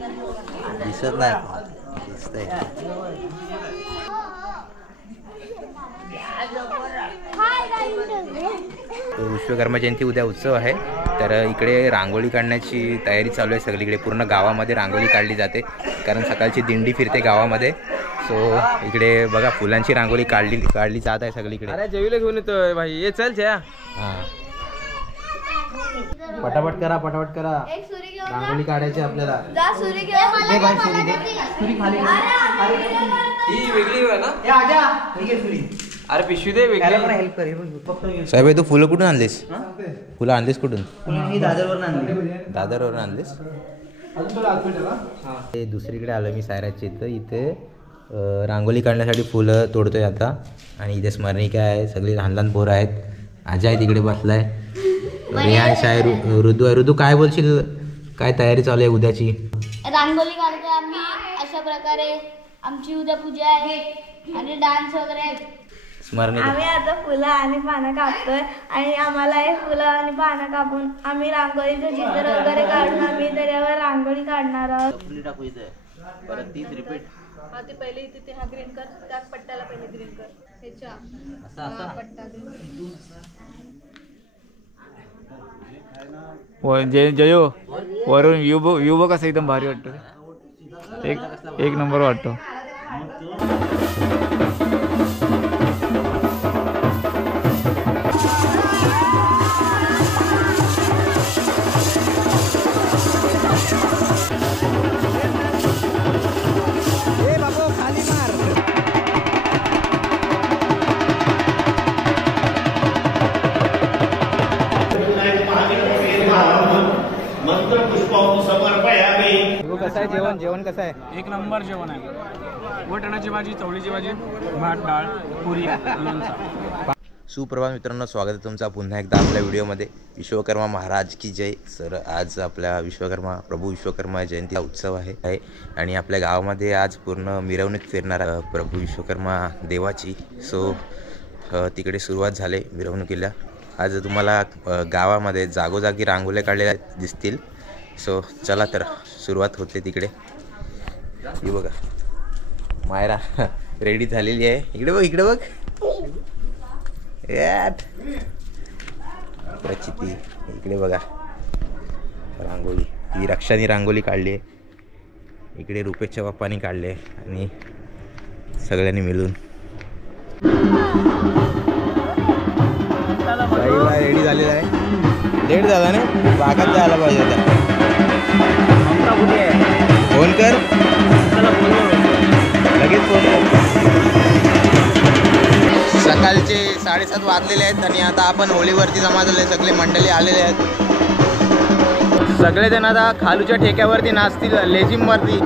दिसत नाही दिसतंय. विश्वकर्मा जयंती उद्या उत्सव आहे, तर इकडे रांगोळी काढण्याची तयारी चालू आहे सगळीकडे. पूर्ण गावामध्ये रांगोळी काढली जाते, कारण सकाळची दिंडी फिरते गावामध्ये. सो इकडे बघा फुलांची रांगोळी काढली जात आहे सगळीकडे. अरे जेवीला घेऊन येतोय भाई, ये चल छया. हां पटापट करा रांगोळी काढायची आपल्याला. ही वेगळी आहे ना. अरे पिशवी दे वेगळी. हेल्प कर. साहेब तू फुलं कुठून आणलीस? फुलं आणलीस कुठून? दादरवरून आणलीस. ते दुसरीकडे आलं मी सायराच्या इथं. इथे रांगोळी काढण्यासाठी फुलं तोडतोय आता. आणि इथे स्मरणिका आहे, सगळी लहान लहान पोरं आहेत. अजय तिकडे बसलाय, रेहांश आहे, ऋतू आहे. ऋतू काय बोलशील, काय तयारी चालू आहे उद्याची? रांगोळी काढतोय आम्ही अशा प्रकारे. आमची उद्या पूजा आहे आणि डान्स वगैरे आहे. स्मरणिका आम्ही आता फुलं आणि पानं कापतोय आणि आम्हाला हे फुलं आणि पानं कापून आम्ही रांगोळीचं चित्र वगैरे काढून आम्ही त्याच्यावर रांगोळी काढणार आहोत. परत तीच रिपीट. हा ते पहिले इथे हा ग्रीन कर, त्या पट्ट्याला पहिले ग्रीन कर. ह्याच्या असा पट्टा जयो वरून व्ह्यू बघ कसा एकदम भारी वाटतो. एक नंबर वाटतो. कसं आहे जेवण कसं आहे? एक नंबर जेवण आहे. वटाण्याची भाजी, चवळीची भाजी, भात, डाळ, पुरी, लोणचं. सुप्रभात मित्रांनो, स्वागत आहे तुमचा पुन्हा एकदा आपल्या व्हिडिओमध्ये. विश्वकर्मा महाराज की जय. सर आज आपल्या प्रभू विश्वकर्मा जयंतीचा उत्सव आहे आणि आपल्या गावामध्ये आज पूर्ण मिरवणूक फिरणार प्रभू विश्वकर्मा देवाची. सो तिकडे सुरुवात झाली मिरवणुकीला. आज तुम्हाला गावामध्ये जागोजागी रांगोळ्या काढलेल्या दिसतील. सो चला तर सुरुवात होते तिकडे. ही बघा मायरा रेडी झालेली आहे. इकडे बघ यात प्रचिती. इकडे बघा रांगोळी, ही रक्षाने रांगोळी काढली आहे. इकडे रुपेशच्या बाप्पानी काढले आणि सगळ्यांनी मिळून रेडी झालेला आहे. लेट झाला नाही, बागात जायला पाहिजे होता. फोन कर लगेच फोन कर. सकाळचे 7:30 वाजलेले आहेत आणि आता आपण होळीवरती जमा झाले. सगळे मंडळी आलेले आहेत. सगळेजण आता खालूच्या ठेक्यावरती नाचतील, लेझिमवरती.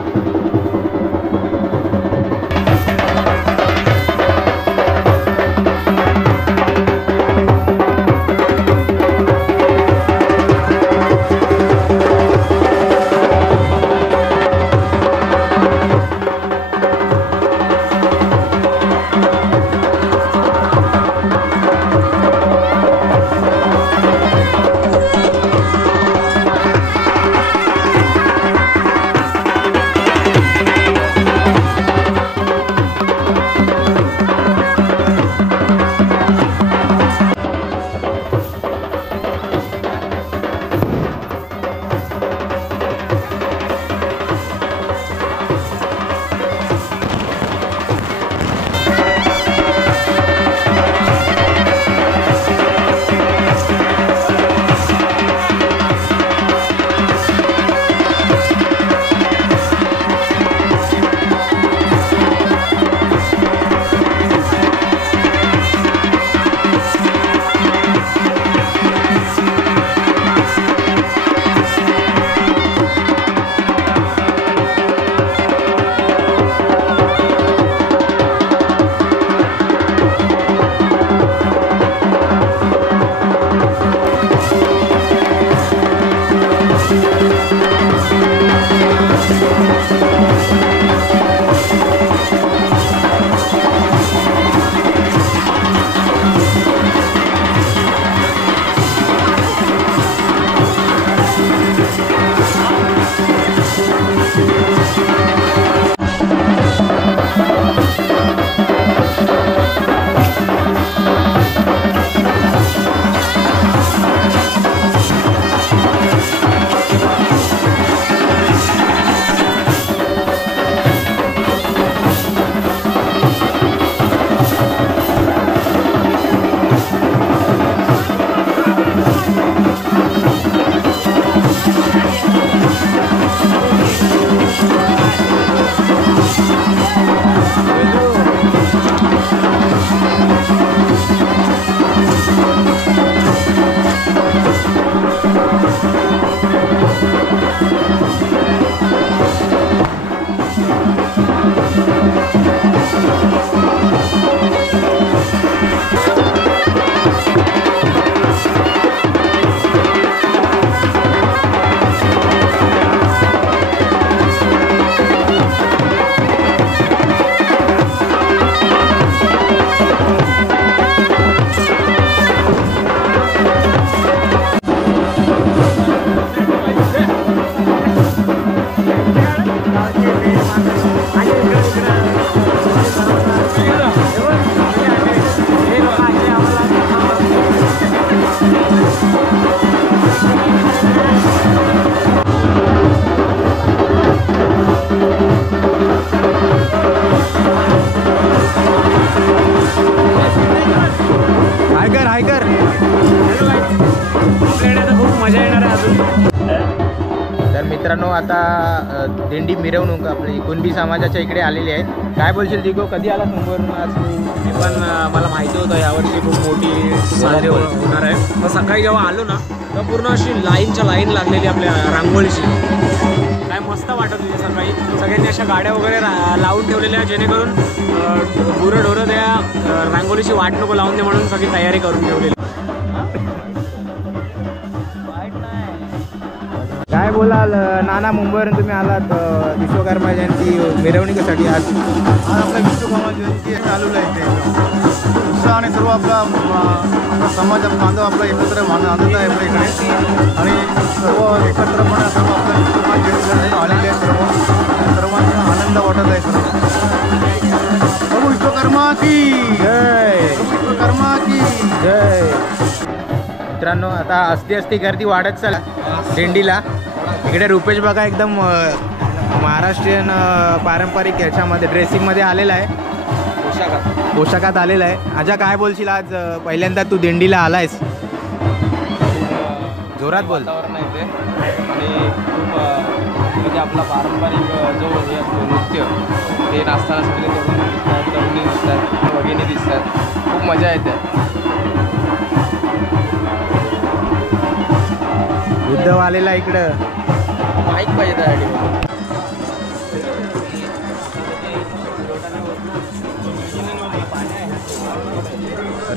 आता दिंडी मिरवणूक आपली कुणबी समाजाच्या इकडे आलेली आहे. काय बोलशील दिगो, कधी आला मुंबईवरून आज? मी पण मला माहिती होतं यावर्षी खूप मोठी साजरी होणार आहे. मग सकाळी जेव्हा आलो ना तर पूर्ण अशी लाईनच्या लाईन लागलेली आपल्या रांगोळीची. काय मस्त वाटत होती सकाळी. सगळ्यांनी अशा गाड्या वगैरे लावून ठेवलेल्या जेणेकरून गुरंढोरं त्या रांगोळीची वाट नको लावून दे म्हणून सगळी तयारी करून ठेवलेली. काय बोलाल नाना, मुंबईवरून तुम्ही आलात विश्वकर्मा जयंती मिरवणुकीसाठी आज? आज आपला विश्वकर्मा जयंती चालू आहे इथे. उत्साह आणि सर्व आपला समाज बांधव आपला एकत्र आनंद आहे आपल्या इकडे. आणि सर्व एकत्रपणे सर्व आपल्या विश्वकर्मा जयंतीसाठी आलेले आहे. सर्वांना आनंद वाटत आहे. प्रभू विश्वकर्मा की जय, विश्वकर्मा की जय. मित्रांनो, आता असती गर्दी वाढत चला दिंडीला. इकडे रुपेश बघा एकदम महाराष्ट्रीयन पारंपरिक याच्यामध्ये ड्रेसिंगमध्ये आलेला आहे, पोशाखात आलेला आहे. आजा काय बोलशील, आज पहिल्यांदा तू दिंडीला आलायस? जोरात बोल. वातावरण आहे ते आणि खूप म्हणजे आपला पारंपरिक जो हे असतो नृत्य ते नाचताना सगळे तरुण दिसतात, तरुणी दिसतात, भगिनी दिसतात. खूप मजा येते. उद्धव आलेला इकडं. माहीत पाहिजे त्यासाठी.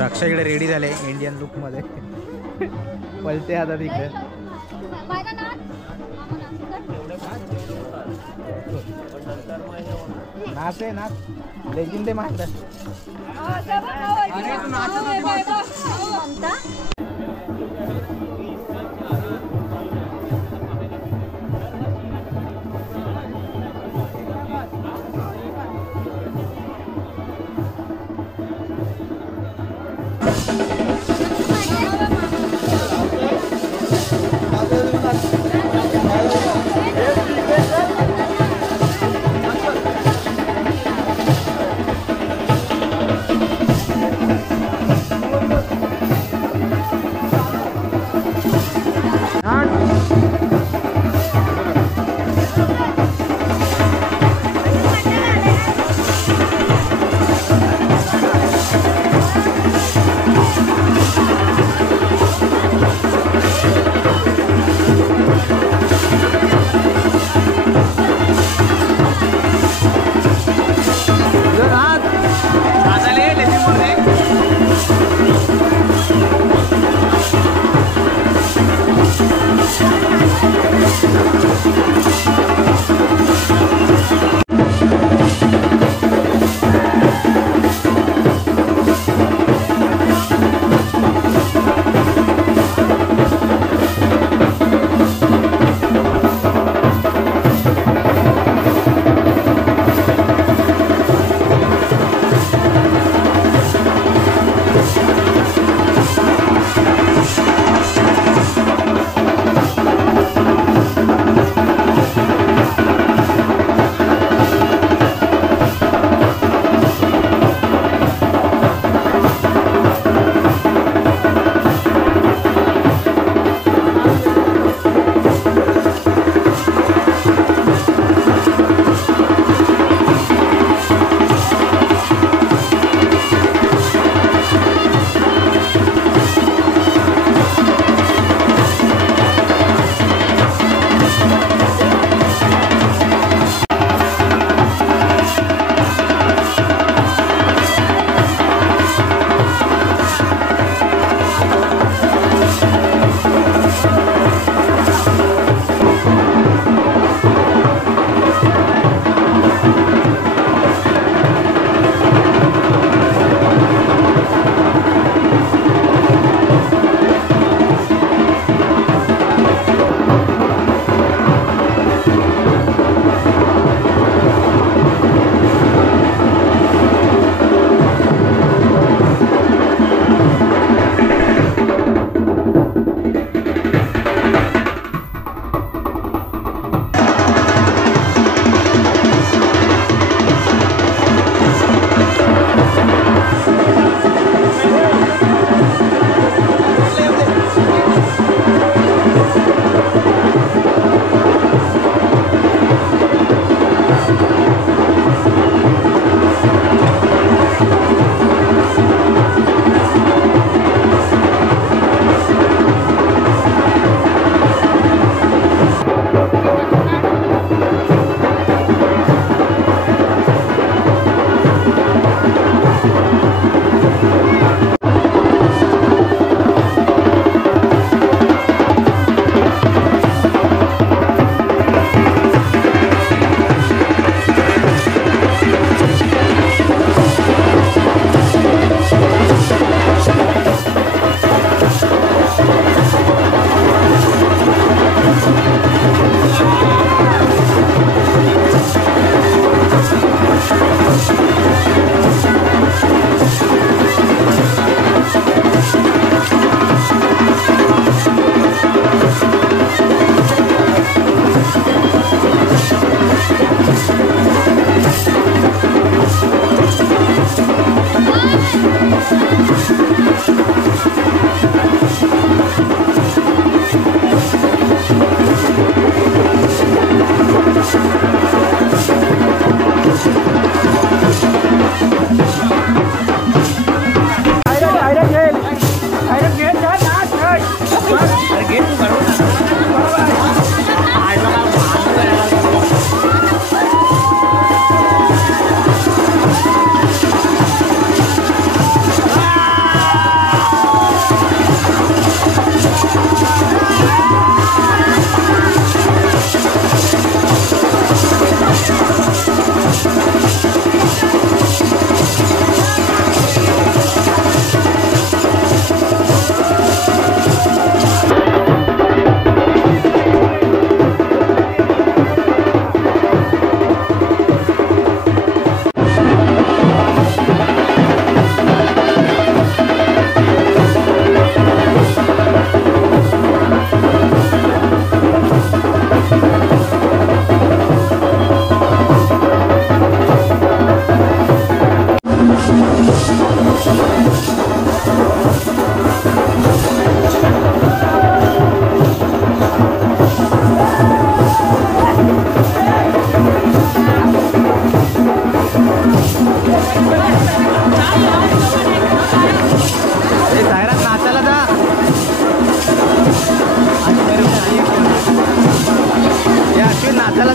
रक्षा इकडे रेडी झाले इंडियन लुकमध्ये. पलते आता तिकडे. नाच आहे नाच, लेजिन ते माहित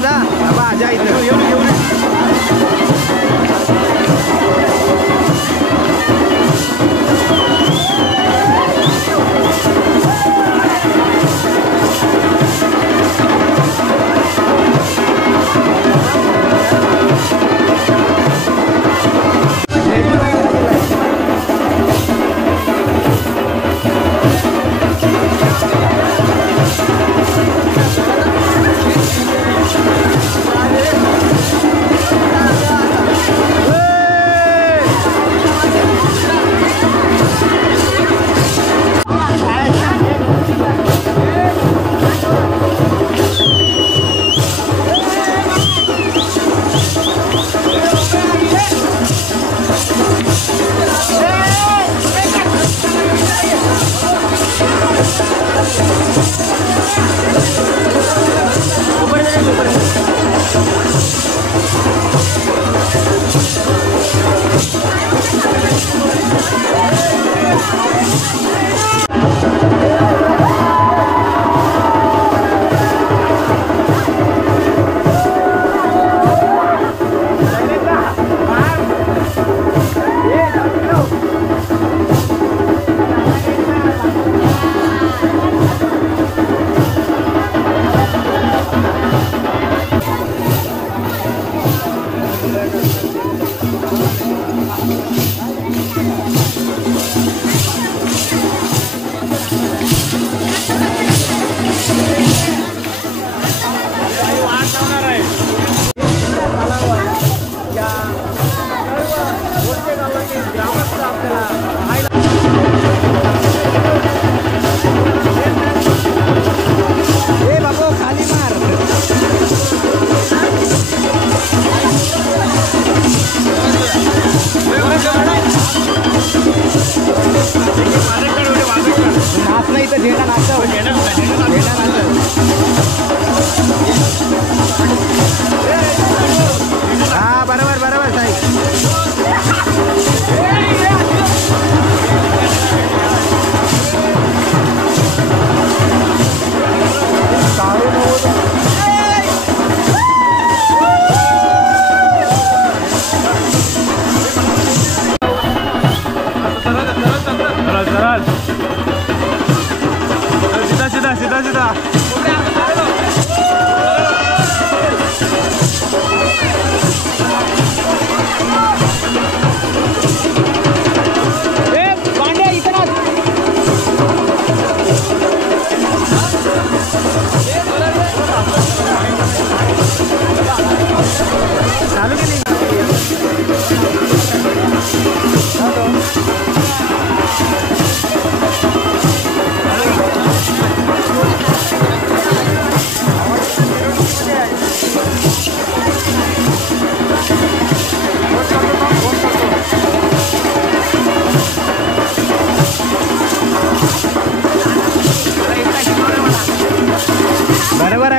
जा बाबा आजा इथं येऊन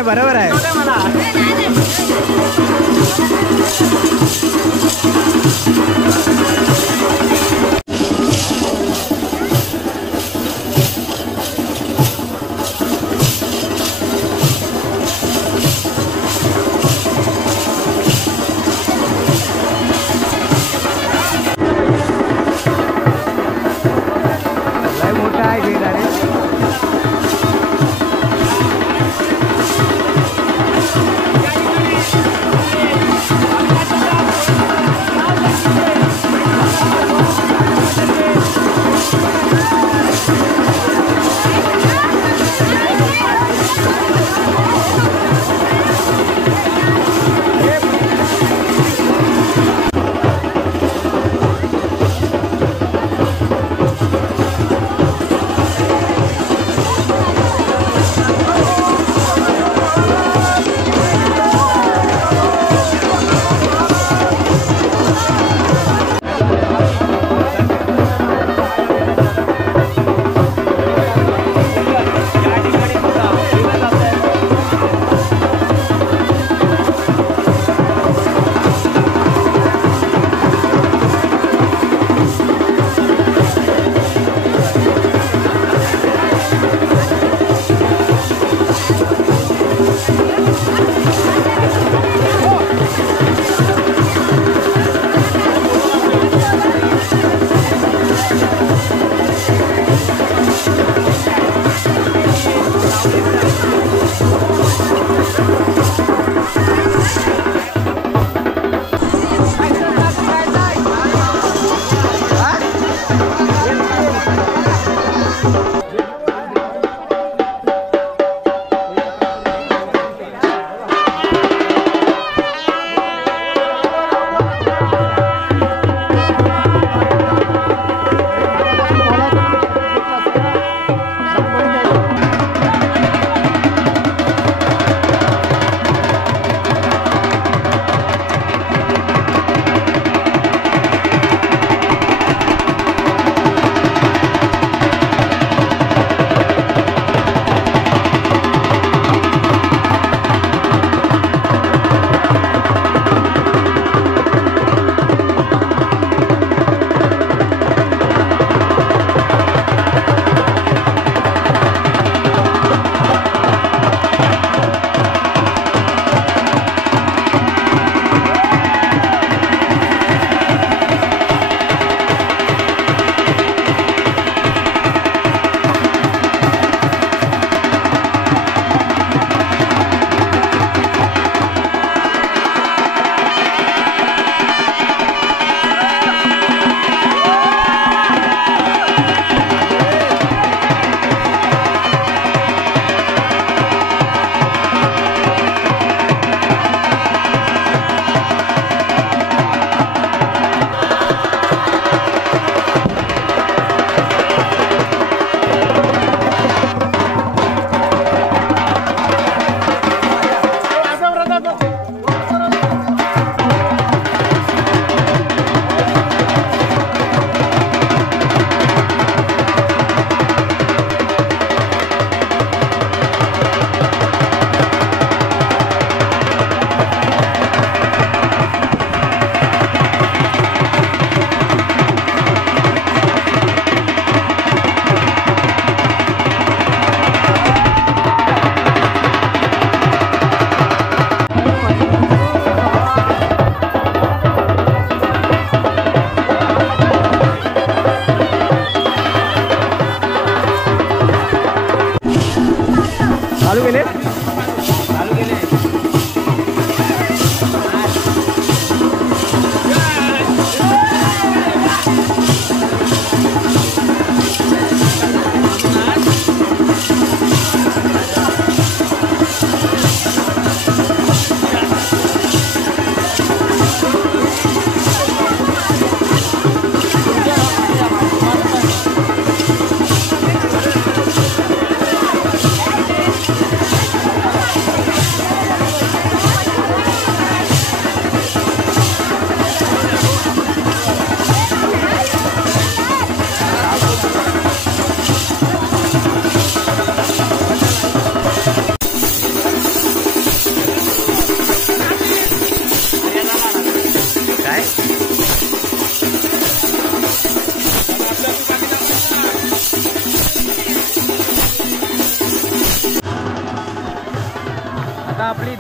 बरोबर आहे.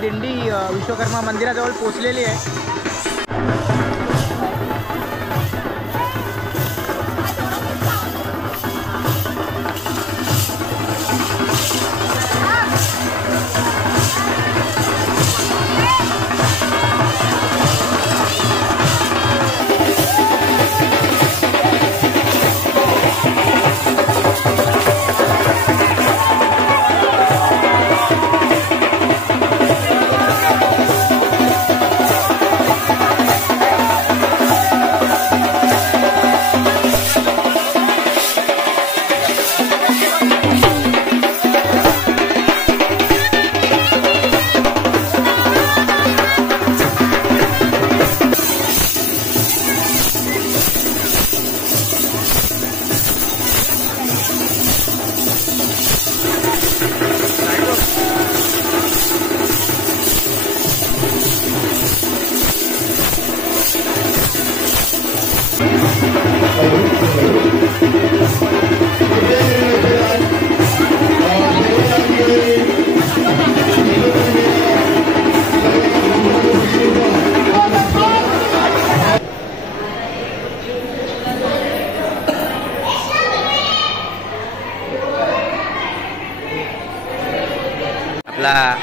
दिंडी विश्वकर्मा मंदिराजवळ पोचलेली आहे.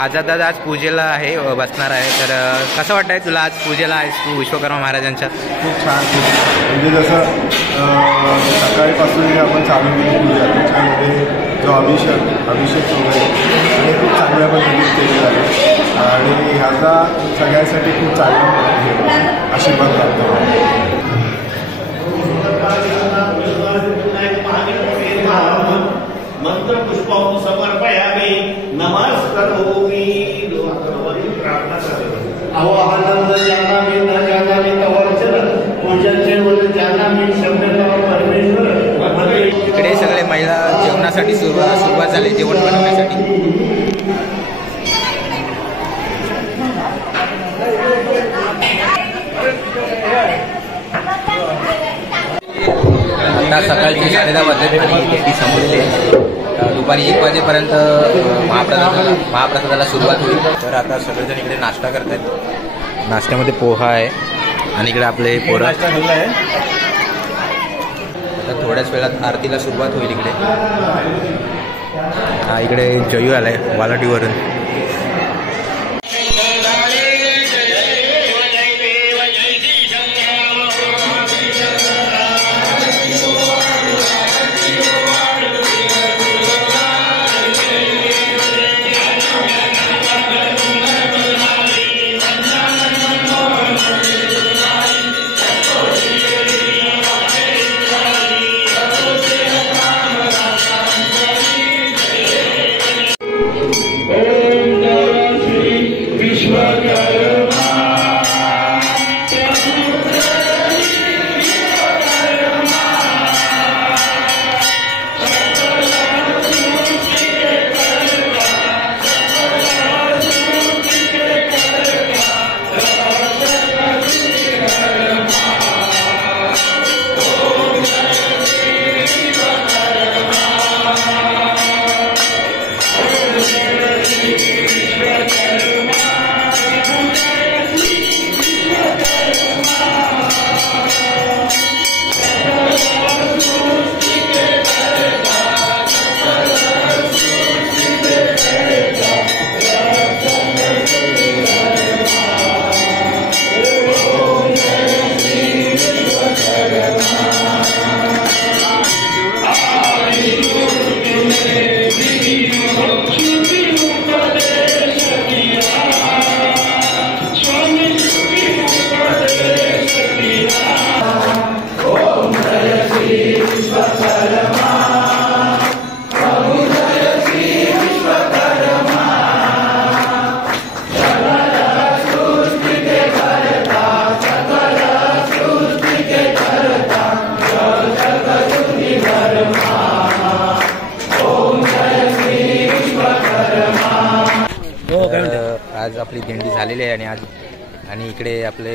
आझाद दादा आज पूजेला आहे बसणार आहे. तर कसं वाटतंय तुला आज पूजेला आहेस तू विश्वकर्मा महाराजांच्या? खूप छान. म्हणजे जसं सकाळीपासून आपण चालू केली पूजा, त्याच्यामध्ये जो अभिषेक वगैरे आणि खूप चांगल्या पद्धतीने केलेला आहे आणि ह्याचा सगळ्यांसाठी खूप चांगला आशीर्वाद लागतो. मंत्र पुष्पं समर्पयामि नमस्करोमि. प्रार्थना करें आवाहन जानामि न जानामि तवर्चन पूजनचे वर जानामि शब्द परमेश्वर. इकडे सगळे महिला जेवणासाठी सुरुवात झाली, जेवण बनवण्यासाठी. आता सकाळची 10:30 वाजले आणि दिंडी संपलेली आहे. दुपारी 1 वाजेपर्यंत महाप्रसादाला सुरुवात होईल. तर आता सगळेजण इकडे नाश्ता करत आहेत. नाश्त्यामध्ये पोहा आहे आणि इकडे आपले पोरं. आता थोड्याच वेळात आरतीला सुरुवात होईल. इकडे जयू आलाय वालाटीवरून. आज आपली दिंडी झालेली आहे आणि इकडे आपले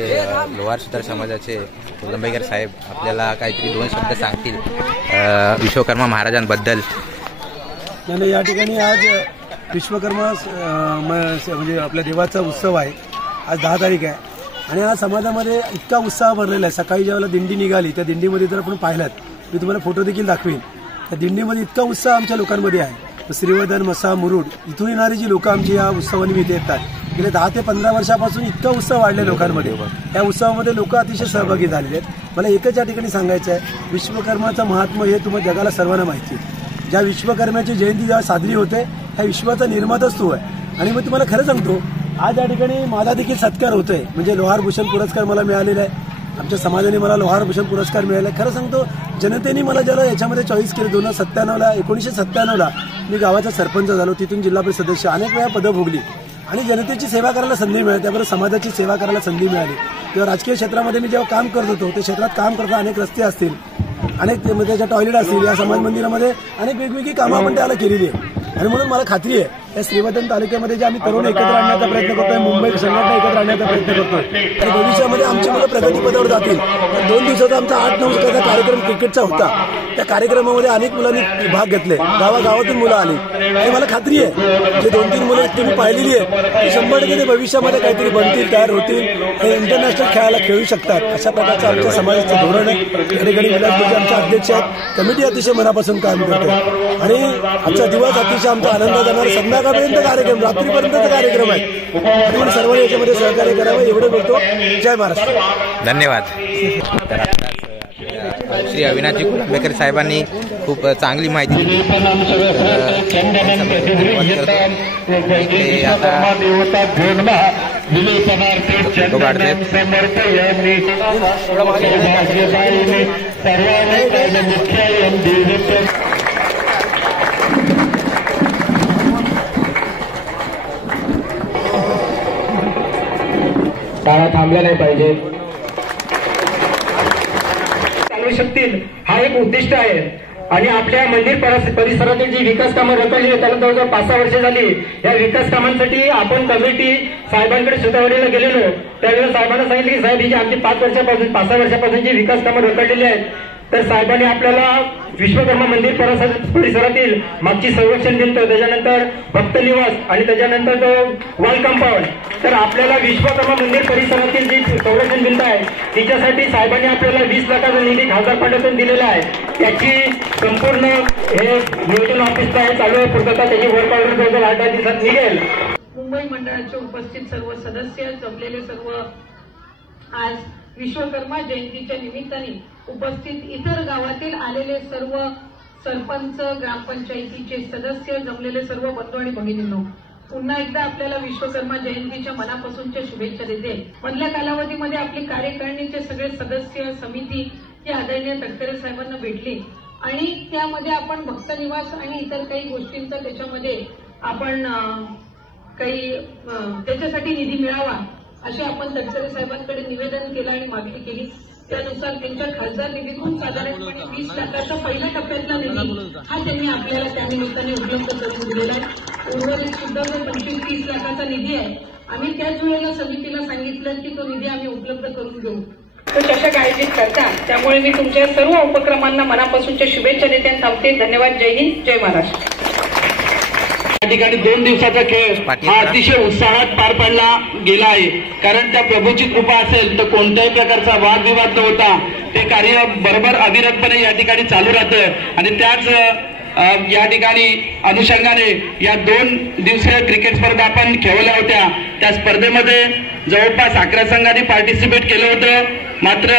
लोहार सुतार समाजाचे कोलंबेकर साहेब आपल्याला काहीतरी 2 शब्द सांगतील विश्वकर्मा महाराजांबद्दल. या ठिकाणी आज विश्वकर्मा म्हणजे आपल्या देवाचा उत्सव आहे. आज 10 तारीख आहे आणि आज समाजामध्ये इतका उत्साह भरलेला आहे. सकाळी ज्यावेळेला दिंडी निघाली त्या दिंडीमध्ये जर आपण पाहिलात, मी तुम्हाला फोटो देखील दाखवेन, त्या दिंडीमध्ये इतका उत्साह आमच्या लोकांमध्ये आहे. श्रीवर्धन, मसा, मुरुड इथून येणारी जी लोकं आमची या उत्सवानिमित्त येतात, गेल्या 10 ते 15 वर्षापासून इतका उत्साह वाढला लोकांमध्ये. या उत्सवामध्ये लोक अतिशय सहभागी झालेले आहेत. मला एकच या ठिकाणी सांगायचं आहे, विश्वकर्माचं महात्म्य हे तुम्हाला जगाला सर्वांना माहिती आहे. ज्या विश्वकर्म्याची जयंती जेव्हा साजरी होते, ह्या विश्वाचा निर्माताच तो आहे. आणि मग तुम्हाला खरं सांगतो, आज या ठिकाणी मला देखील सत्कार होतोय. म्हणजे लोहार भूषण पुरस्कार मला मिळालेला आहे. आमच्या समाजाने मला लोहार भूषण पुरस्कार मिळाला. खरं सांगतो, जनतेने मला ज्याला याच्यामध्ये चॉईस केली 1997ला मी गावाचा सरपंच झालो, तिथून जिल्हा परिषद सदस्य, अनेक वेळा पदं भोगली आणि जनतेची सेवा करायला संधी मिळाली, त्याबरोबर समाजाची सेवा करायला संधी मिळाली. किंवा राजकीय क्षेत्रामध्ये मी जेव्हा काम करत होतो, त्या क्षेत्रात काम करता अनेक रस्ते असतील, अनेक त्याच्या टॉयलेट असतील, या समाज मंदिरामध्ये अनेक वेगवेगळी कामं आपण त्याला केलेली आहे. आणि म्हणून मला खात्री आहे, या श्रीवर्धन तालुक्यामध्ये जे आम्ही तरुण एकत्र आणण्याचा प्रयत्न करतोय, मुंबई संघटना एकत्र आणण्याचा प्रयत्न करतोय, आणि भविष्यामध्ये आमची मुलं प्रगतीपथावर जातील. 2 दिवसाचा आमचा 8-9 दिवसाचा कार्यक्रम क्रिकेटचा होता. त्या कार्यक्रमामध्ये अनेक मुलांनी भाग घेतले, गावागावातून मुलं आली. आणि मला खात्री आहे, जे 2-3 मुलं तुम्ही पाहिलेली आहे, 100% भविष्यामध्ये काहीतरी बनतील, तयार होतील आणि इंटरनॅशनल खेळायला खेळू शकतात. अशा प्रकारचं आमच्या समाजाचं धोरण आहे. या ठिकाणी विलास भोजे आमचे अध्यक्ष आहेत. कमिटी अतिशय मनापासून काम करते आणि आजचा दिवस अतिशय आमचा आनंद जाणार. संध्याकाळपर्यंत कार्यक्रम, रात्रीपर्यंतचा कार्यक्रम आहे. म्हणून सर्वांनी याच्यामध्ये सहकार्य करावं एवढं बोलतो. जय महाराष्ट्र. धन्यवाद. तर श्री अविनाशजी कुलांबेकर साहेबांनी खूप चांगली माहिती दिली. शाळा थांबल्या नाही पाहिजे, चालू शकतील हा एक उद्दिष्ट आहे. आणि आपल्या मंदिर परिसरातील जी विकास कामं रखडली त्याला जवळजवळ 5-6 वर्षे झाली. या विकास कामांसाठी आपण कमिटी साहेबांकडे सुतावडीला गेलेलो. त्यावेळेला साहेबांना सांगितलं की साहेब ही जी आमची 5-6 वर्षापासून जी विकास कामं रखडलेली आहेत, तर साहेबांनी आपल्याला विश्वकर्मा मंदिर परिसरातील मागची संरक्षण भिंत, त्याच्यानंतर भक्त निवास आणि त्याच्यानंतर तो वॉल कंपाऊंड, तर आपल्याला विश्वकर्मा मंदिर परिसरातील जी संरक्षण भिंत आहे तिच्यासाठी साहेबांनी आपल्याला 20 लाखाचा निधी खासदार फंडातून दिलेला आहे. त्याची संपूर्ण हे नियोजन ऑफिसला आहे चालू आहे पूर्तता. त्याची वर्क ऑर्डर जवळजवळ 8 दिवसात निघेल. मुंबई मंडळाचे उपस्थित सर्व सदस्य, जमलेले सर्व आज विश्वकर्मा जयंतीच्या निमित्ताने उपस्थित इतर गावातील आलेले सर्व सरपंच, ग्रामपंचायतीचे सदस्य, जमलेले सर्व बंधू आणि भगिनींनो, पुन्हा एकदा आपल्याला विश्वकर्मा जयंतीच्या मनापासूनच्या शुभेच्छा देते. मधल्या कालावधीमध्ये आपली कार्यकारिणीचे सगळे सदस्य, समिती ही आदरणीय तटकरे साहेबांना भेटली आणि त्यामध्ये आपण भक्त निवास आणि इतर काही गोष्टींचा त्याच्यामध्ये आपण काही त्याच्यासाठी निधी मिळावा असे आपण तटकरे साहेबांकडे निवेदन केलं आणि मागणी केली. त्यानुसार त्यांच्या खासदार निधीतून साधारणपणे 20 लाखाचा पहिल्या टप्प्यातला निधी हा त्यांनी आपल्याला त्या निमित्ताने उपलब्ध करून दिलेला आहे. उर्वरित सुद्धा जो 25-30 लाखाचा निधी आहे, आम्ही त्याच वेळेला समितीला सांगितलं की तो निधी आम्ही उपलब्ध करून घेऊ. तो चषक आयोजित करतात. त्यामुळे मी तुमच्या सर्व उपक्रमांना मनापासूनच्या शुभेच्छा देते आणि थांबते. धन्यवाद. जय हिंद, जय महाराष्ट्र. या ठिकाणी 2 दिवसाचा खेळ हा अतिशय उत्साहात पार पडला गेला आहे. कारण त्या प्रभूची कृपा असेल तर कोणत्याही प्रकारचा वादविवाद न होता ते कार्य बरोबर अविरतपणे या ठिकाणी चालू राहतं. आणि त्याच या ठिकाणी अनुषंगाने या 2 दिवसीय क्रिकेट स्पर्धा आपण खेळवल्या होत्या. त्या स्पर्धेमध्ये जवळपास 11 संघांनी पार्टिसिपेट केलं होतं. मात्र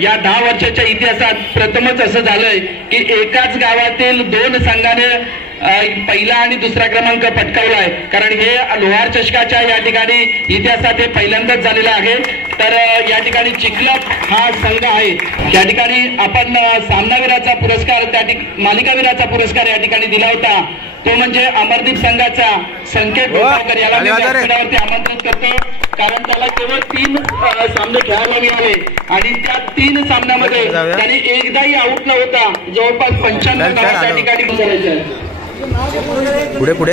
या 10 वर्षाच्या इतिहासात प्रथमच असं झालंय की एकाच गावातील 2 संघाने पहिला आणि दुसरा क्रमांक पटकावलाय. कारण हे लोहार चषकाच्या या ठिकाणी इतिहासात हे पहिल्यांदाच झालेलं आहे. तर या ठिकाणी चिखलप हा संघ आहे. या ठिकाणी आपण सामनावीराचा पुरस्कार, मालिकावीराचा पुरस्कार या ठिकाणी दिला होता. तो म्हणजे अमरदीप संघाचा संकेत गोपाळकर याला मी व्यासपीठावरती आमंत्रित करतो. कारण त्याला केवळ 3 सामने खेळायला मिळाले आणि त्या 3 सामन्यामध्ये त्यांनी एकदाही आऊट न होता जवळपास 95 धावा त्या ठिकाणी करायच्या. पुढे पुढे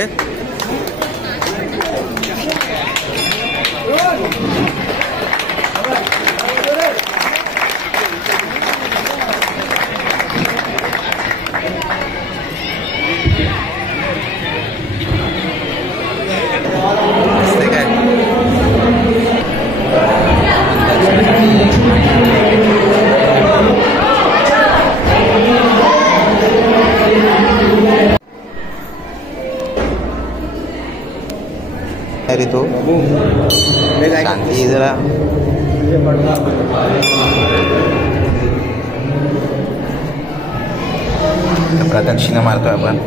रे तो शांती जरा. प्रदक्षिणा मारतोय आपण.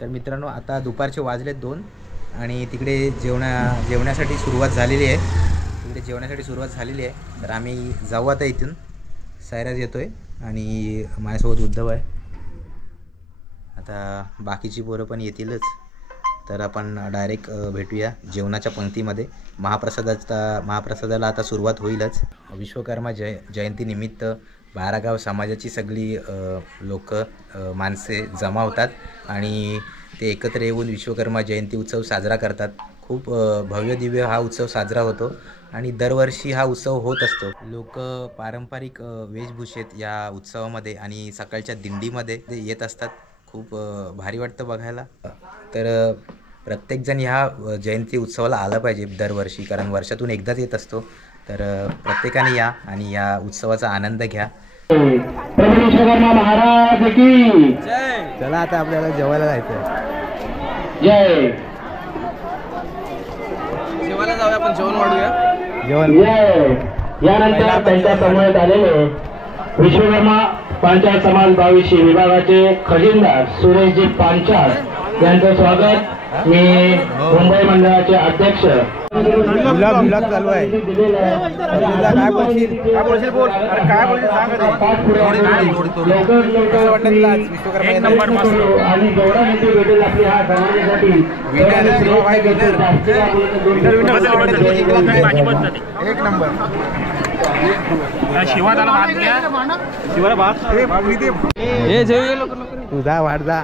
तर मित्रांनो आता दुपारचे वाजलेत 2 आणि तिकडे जेवण्यासाठी सुरुवात झालेली आहे. तर आम्ही जाऊ आता इथून. सायराज येतोय आणि माझ्यासोबत उद्धव आहे. आता बाकीची पोरं पण येतीलच. तर आपण डायरेक्ट भेटूया जेवणाच्या पंक्तीमध्ये. महाप्रसादाला आता सुरुवात होईलच. विश्वकर्मा जयंतीनिमित्त बारागाव समाजाची सगळी लोक माणसे जमा होतात आणि ते एकत्र येऊन विश्वकर्मा जयंती उत्सव साजरा करतात. खूप भव्य दिव्य हा उत्सव साजरा होतो आणि दरवर्षी हा उत्सव होत असतो. लोक पारंपरिक वेशभूषेत या उत्सवामध्ये आणि सकाळच्या दिंडीमध्ये ते येत असतात. खूप भारी वाटतं बघायला. तर प्रत्येकजण ह्या जयंती उत्सवाला आलं पाहिजे दरवर्षी, कारण वर्षातून एकदाच येत असतो. तर प्रत्येकाने या आणि या उत्सवाचा आनंद घ्या. विश्वकर्मा महाराज की जय. चला आता आपल्याला जेवायला जायचं. जय. जेवायला जाऊया आपण. जेवण वाढूया. यानंतर त्यांच्या समोर आलेले विश्वकर्मा पांचाळ समाज भविष्य विभागाचे खजिनदार सुरेशजी पांचाळ यांचं स्वागत. मी मुंबई मंडळाचे अध्यक्ष. गुलाब चालू आहे. काय बोलशील बोल. अरे काय बोलशील सांग. एक नंबर आणि जेवढा निधी भेटेल आपली हा समाजासाठी एक नंबर. तुझा वाढ जा.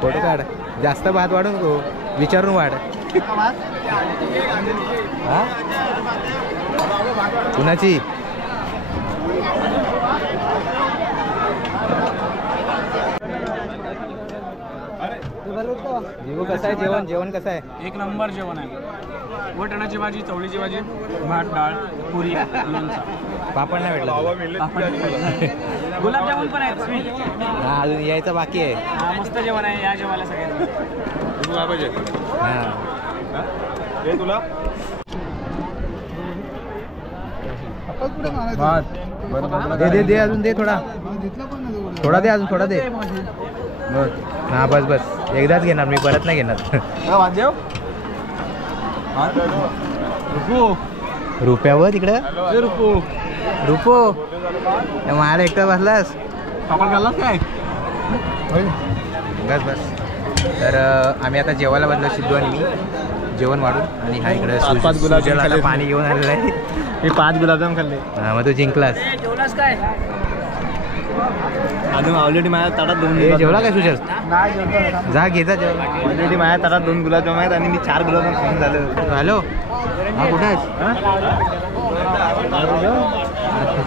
फोटो काढ. जास्त भात वाढू नको. विचारून वाढ. कुणाची जीव कसं आहे? जेवण कसं आहे? एक नंबर जेवण आहे. वटाणाची भाजी, चवळीची भाजी, भात, डाळ, पुरी, लोणचं. पापड नाही भेटला. गुलाबजामुन पण आहेत. स्वीट. हा अजून यायचं बाकी आहे. मस्त जेवण आहे. या जेवायला सगळ्यांना. तुला दे अजून दे. थोडा दे अजून. थोडा दे. हा बस एकदाच घेणार मी, परत नाही घेणार. रुपयावर तिकडं रुपो मला एकटा बसलास. काय बस. तर आम्ही आता जेवायला बसलो. सिद्धू आणि मी जेवण वाढून. आणि हा इकडे सुजल पाणी घेऊन आलेलं आहे. मी 5 गुलाबजाम खाल्ले. हा मग तू जिंकलास. जेवलास काय? अजून ऑलरेडी माझ्या ताटात 2 जेवला काय सुजल? जा घे जा जेवण. ऑलरेडी माझ्या ताटात 2 गुलाबजाम आहेत आणि मी 4 गुलाबजाम खाऊन झालं. हॅलो हा कुठं आहेस?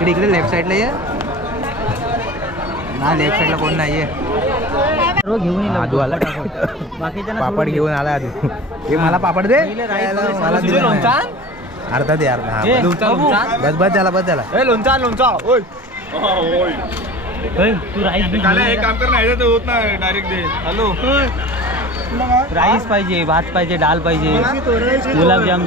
इकडे लेफ्ट साईडला ये ना. लेफ्ट साईडला कोण नाही आहे. आदू आला. पापड घेऊन आला आदू. हे मला पापड दे. मला अर्धा दे. अर्धा. बस त्याला. लोणचा तू राईस एक काम कर ना. होत नाही डायरेक्ट दे. हॅलो राईस पाहिजे, भात पाहिजे, डाळ पाहिजे, गुलाबजाम.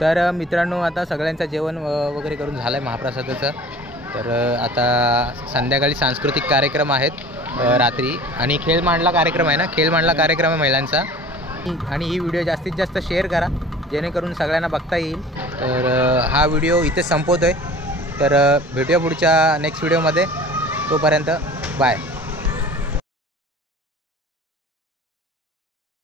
तर मित्रांनो आता सगळ्यांचं जेवण वगैरे करून झालं आहे महाप्रसादाचं. तर आता संध्याकाळी सांस्कृतिक कार्यक्रम आहेत रात्री आणि खेळ मांडला कार्यक्रम आहे ना. खेळ मांडला कार्यक्रम आहे महिलांचा. आणि ही व्हिडिओ जास्तीत जास्त शेअर करा जेणेकरून सगळ्यांना बघता येईल. तर हा व्हिडिओ इथे संपवतो आहे. तर भेटूया पुढच्या नेक्स्ट व्हिडिओमध्ये. तोपर्यंत बाय.